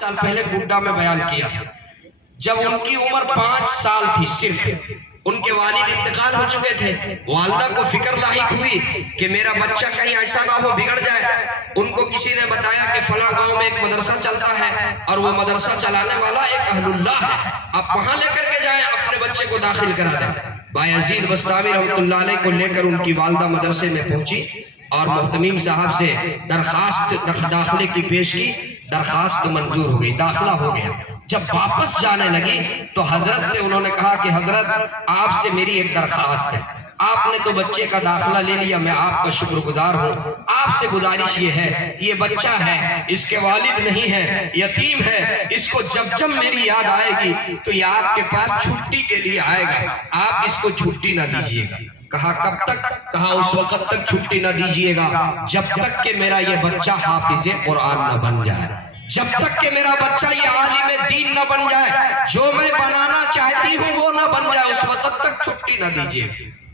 سال پہلے گڈا میں بیان کیا تھا، جب ان کی عمر 5 سال تھی صرف، ان کے والد انتقال ہو چکے تھے، والدہ کو فکر لاحق ہوئی کہ میرا بچہ کہیں ایسا نہ ہو بگڑ جائے۔ ان کو کسی نے بتایا کہ فلاں گاؤں میں ایک مدرسہ چلتا ہے اور وہ مدرسہ چلانے والا ایک اہل اللہ ہے، آپ وہاں لے کر کے جائیں، اپنے بچے کو داخل کرا دیں۔ بایزید بسطامی رحمۃ اللہ علیہ کو لے کر ان کی والدہ مدرسے میں پہنچی اور محتمیم صاحب سے درخواست داخلے کی پیش کی، درخواست منظور ہو گئی، داخلہ ہو گیا۔ جب واپس جانے لگی تو حضرت سے انہوں نے کہا کہ حضرت آپ سے میری ایک درخواست ہے، آپ نے تو بچے کا داخلہ لے لیا، میں آپ کا شکر گزار ہوں، آپ سے گزارش یہ ہے، یہ بچہ ہے، اس کے والد نہیں ہے، یتیم ہے، اس کو جب جب میری یاد آئے گی تو یہ آپ کے پاس چھٹی کے لیے آئے گا، آپ اس کو چھٹی نہ دیجیے گا۔ کہا کب تک؟ کہا اس وقت تک چھٹی نہ دیجیے گا جب تک کہ میرا یہ بچہ حافظ قرآن نہ بن جائے، جب تک کہ میرا بچہ یہ عالم دین نہ بن جائے، جو میں بنانا چاہتی ہوں وہ نہ بن جائے، اس وقت تک چھٹی نہ دیجیے۔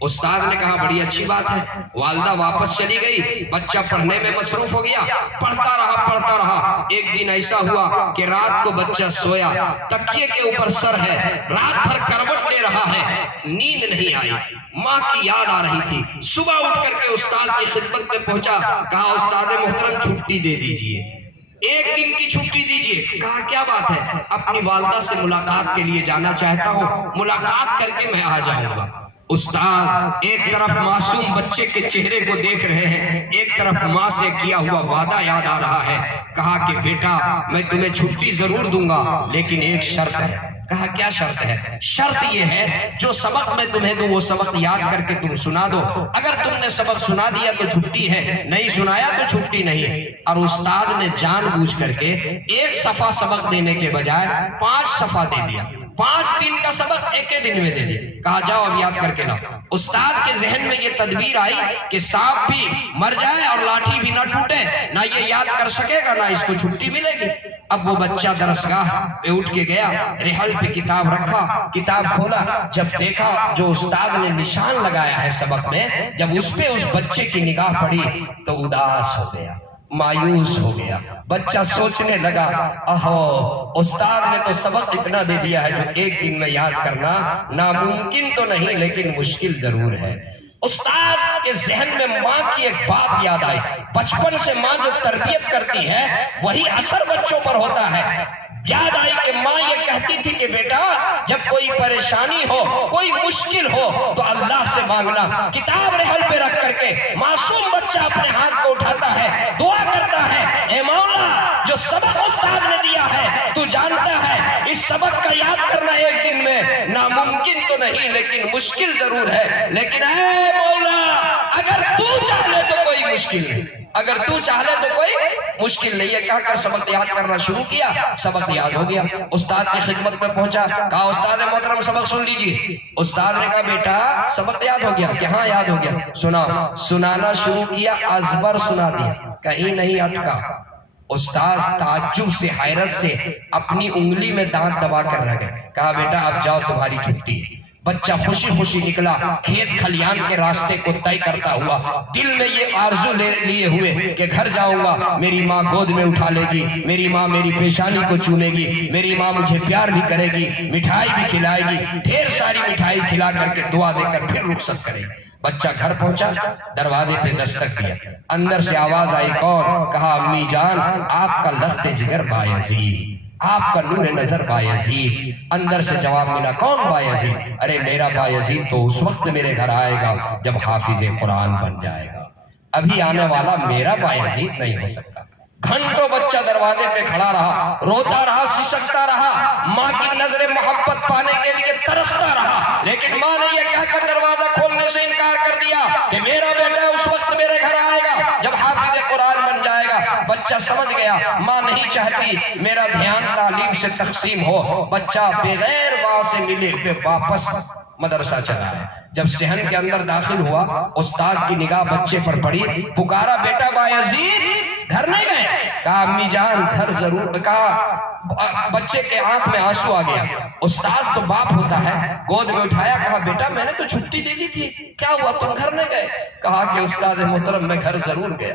استاد نے کہا بڑی اچھی بات ہے۔ والدہ واپس چلی گئی، بچہ پڑھنے میں مصروف ہو گیا، پڑھتا رہا۔ ایک دن ایسا ہوا کہ رات کو بچہ سویا، تکیے کے اوپر سر ہے، رات بھر کروٹ لے رہا ہے، نیند نہیں آئی، ماں کی یاد آ رہی تھی۔ صبح اٹھ کر کے استاد کی خدمت میں پہنچا، کہا استاد محترم چھٹی دے دیجئے، ایک دن کی چھٹی دیجئے۔ کہا کیا بات ہے؟ اپنی والدہ سے ملاقات کے لیے جانا چاہتا ہوں، ملاقات کر کے میں آ جاؤں گا۔ استاد ایک طرف معصوم بچے کے چہرے کو دیکھ رہے ہیں، ایک طرف ماں سے کیا ہوا وعدہ یاد آ رہا ہے۔ کہا کہ بیٹا میں تمہیں چھٹی ضرور دوں گا لیکن ایک شرط ہے۔ کہا کیا شرط ہے؟ شرط یہ ہے جو سبق میں تمہیں دوں وہ سبق یاد کر کے تم سنا دو، اگر تم نے سبق سنا دیا تو چھٹی ہے، نہیں سنایا تو چھٹی نہیں۔ اور استاد نے جان بوجھ کر کے ایک صفحہ سبق دینے کے بجائے 5 صفحہ دے دیا، 5 دن کا سبق ایک دن میں دے دیا۔ کہا جاؤ اب یاد کر کے لاؤ۔ استاد کے ذہن میں یہ تدبیر آئی کہ سانپ بھی مر جائے اور لاٹھی بھی نہ ٹوٹے، نہ یہ یاد کر سکے گا نہ اس کو چھٹی ملے گی۔ اب وہ بچہ درسگاہ پہ اٹھ کے گیا، رحل پہ کتاب رکھا، کتاب کھولا، جب دیکھا جو استاد نے نشان لگایا ہے سبق میں، جب اس پہ اس بچے کی نگاہ پڑی تو اداس ہو گیا، مایوس ہو گیا۔ بچہ سوچنے لگا اہو استاد نے تو سبق اتنا دے دیا ہے جو ایک دن میں یاد کرنا ناممکن تو نہیں لیکن مشکل ضرور ہے۔ استاد کے ذہن میں ماں کی ایک بات یاد آئی، بچپن سے ماں جو تربیت کرتی ہے وہی اثر بچوں پر ہوتا ہے۔ یاد آئی کہ ماں یہ کہتی تھی کہ بیٹا جب کوئی پریشانی ہو، کوئی مشکل ہو تو اللہ سے مانگنا۔ کتاب رحل پہ رکھ کر کے معصوم بچہ اپنے ہاتھ کو اٹھاتا ہے، دعا کرتا ہے، اے مولا جو سبق استاد نے دیا ہے تو جانتا ہے اس سبق کا یاد کرنا ایک دن میں ناممکن تو نہیں لیکن مشکل ضرور ہے، لیکن اے مولا اگر تو چاہے تو کوئی مشکل نہیں، اگر تو چاہے تو کوئی مشکل نہیں ہے۔ کہہ کر سبق یاد کرنا شروع کیا، سبق یاد ہو گیا۔ استاد کی خدمت میں پہنچا، کہا استاد محترم سبق سن لیجیے۔ استاد نے کہا بیٹا سبق یاد ہو گیا؟ کہ ہاں یاد ہو گیا۔ سنانا شروع کیا، ازبر سنا دیا، کہیں نہیں اٹکا۔ استاد تعجب سے حیرت سے اپنی انگلی میں دانت دبا کر رہ گئے۔ کہا بیٹا اب جاؤ تمہاری چھٹی ہے۔ بچہ خوشی خوشی نکلا، کھیت کھلیان کے راستے کو طے کرتا ہوا، دل میں یہ آرزو لیے ہوئے کہ گھر جاؤں گا، میری ماں گود میں اٹھا لے گی، میری ماں میری پیشانی کو چومے گی، میری ماں مجھے پیار بھی کرے گی، مٹھائی بھی کھلائے گی، ڈھیر ساری مٹھائی کھلا کر کے دعا دے کر پھر رخصت کرے گی۔ بچہ گھر پہنچا، دروازے پہ دستک دیا، اندر سے آواز آئی کون؟ کہا امی جان آپ کا لخت جگر بایزید، آپ کا نور نظر بایزید۔ اندر سے جواب ملا کون بایزید؟ ارے میرا بایزید تو اس وقت میرے گھر آئے گا جب حافظ قرآن بن جائے گا، ابھی آنے والا میرا بایزید نہیں ہو سکتا۔ گھنٹوں بچہ دروازے پہ کھڑا رہا، روتا رہا، سسکتا رہا، ماں کی نظر محبت پانے کے لیے ترستا رہا، لیکن ماں نے یہ کہہ کر دروازہ کھولنے سے انکار کر دیا کہ میرا بیٹا اس وقت میرے گھر آئے گا جب حافظ قرآن بن جائے گا۔ بچہ سمجھ گیا ماں نہیں چاہتی میرا دھیان تعلیم سے تقسیم ہو۔ بچہ بغیر ماں سے ملے ہوئے واپس مدرسہ چلا ہے۔ جب صحن کے اندر داخل ہوا استاد کی نگاہ بچے پر پڑی، پکارا بیٹا بایزید گھر نہیں گئے؟ کہا امی جان گھر ضرور۔ کہا بچے کے آنکھ میں آنسو آ گیا۔ استاد تو باپ ہوتا ہے، گود میں اٹھایا، کہا بیٹا میں نے تو چھٹی دے دی تھی، کیا ہوا تم گھر نہیں گئے؟ کہا کہ استاد محترم میں گھر ضرور گیا،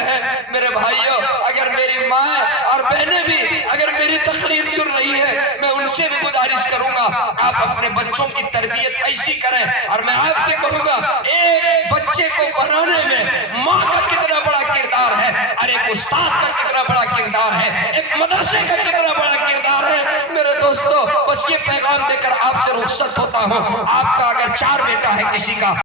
ہیں۔ میرے بھائیوں، اگر میری ماں اور بہنیں بھی اگر میری تقریر سن رہی ہے، میں ان سے بھی گزارش کروں گا آپ اپنے بچوں کی تربیت ایسی کریں۔ اور میں آپ سے کہوں گا ایک بچے کو بنانے میں ماں کا کتنا بڑا کردار ہے، اور ایک استاد کا کتنا بڑا کردار ہے، ایک مدرسے کا کتنا بڑا کردار ہے۔ میرے دوستو، بس یہ پیغام دے کر آپ سے رخصت ہوتا ہوں۔ آپ کا اگر 4 بیٹا ہے کسی کا